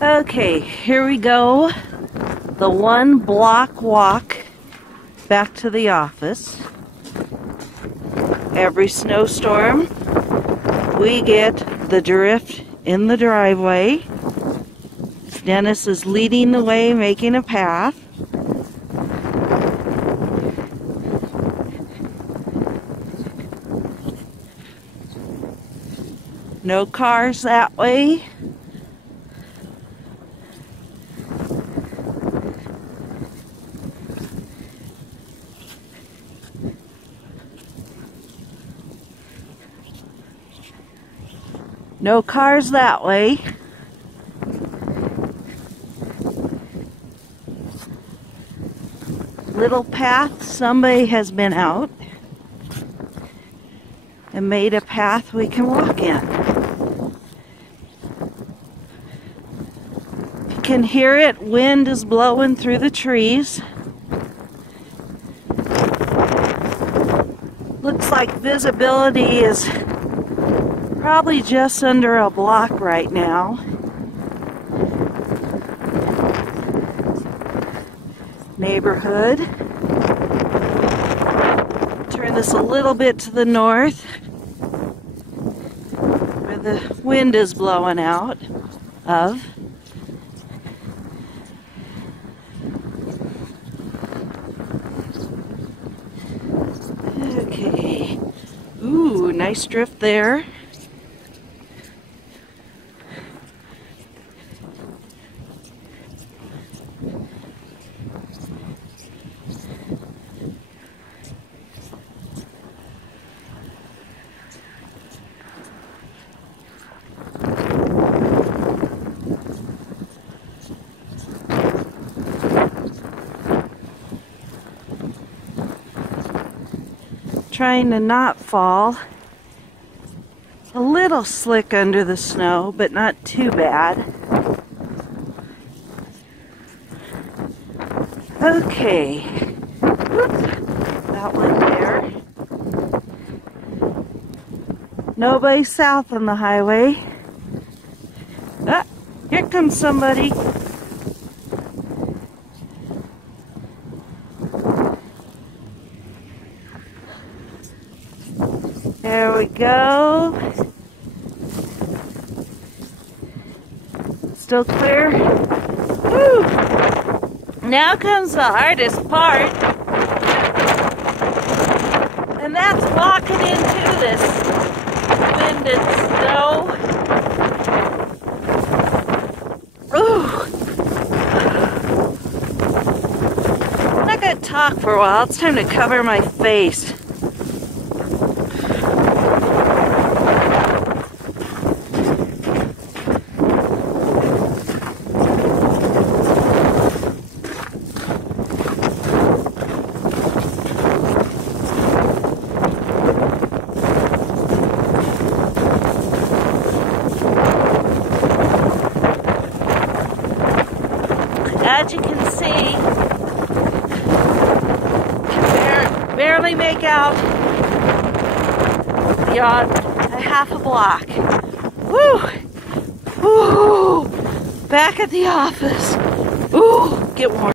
Okay, here we go. The 1 block walk back to the office. Every snowstorm, we get the drift in the driveway. Dennis is leading the way, making a path. No cars that way. No cars that way. Little path, somebody has been out and made a path we can walk in. You can hear it, wind is blowing through the trees. Looks like visibility is probably just under a block right now. Neighborhood. Turn this a little bit to the north where the wind is blowing out of. Okay. Ooh, nice drift there. Trying to not fall. A little slick under the snow, but not too bad. Okay. Whoop. That one there. Nobody south on the highway. Ah, here comes somebody. There we go. Still clear. Woo! Now comes the hardest part. And that's walking into this wind and snow. Ooh. I'm not going to talk for a while. It's time to cover my face. As you can see, can barely make out beyond a half a block. Woo! Woo! Back at the office. Ooh, get warm.